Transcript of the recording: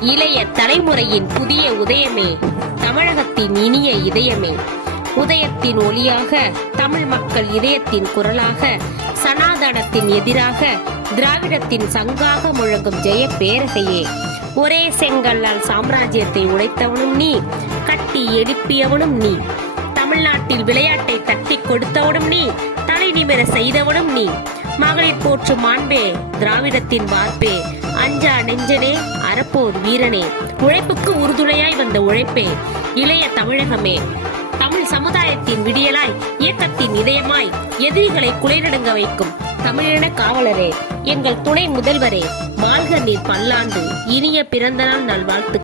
இளைய தலைமுறையின் புதிய உதயமே, தமிழகத்தின் இனிய இதயமே, உதயத்தின் ஒளியாக, தமிழ் மக்கள் இதயத்தின் குரலாக, சனாதனத்தின் எதிராக, திராவிடத்தின் சங்காக முழங்கும் ஜெய பேரகையே, ஒரே செங்கல்லால் சாம்ராஜ்யத்தை உடைத்தவனும் நீ, கட்டி எழுப்பியவனும் நீ, தமிழ்நாட்டில் விளையாட்டை தட்டி கொடுத்தவனும் நீ, தலை நிமிர செய்தவனும் நீ, மகளிர் போற்றும் மாண்பே, திராவிடத்தின் வார்ப்பே, அஞ்சா நெஞ்சனே, அறப்போர் வீரனே, உழைப்புக்கு உறுதுணையாய் வந்த உழைப்பே, இளைய தமிழகமே, தமிழ் சமுதாயத்தின் விடியலாய், இயக்கத்தின் இதயமாய், எதிரிகளை குலைநடுங்க வைக்கும் தமிழின காவலரே, எங்கள் துணை முதல்வரே, வாழ்க நீர் பல்லாண்டு, இனிய பிறந்தநாள் நல்வாழ்த்து.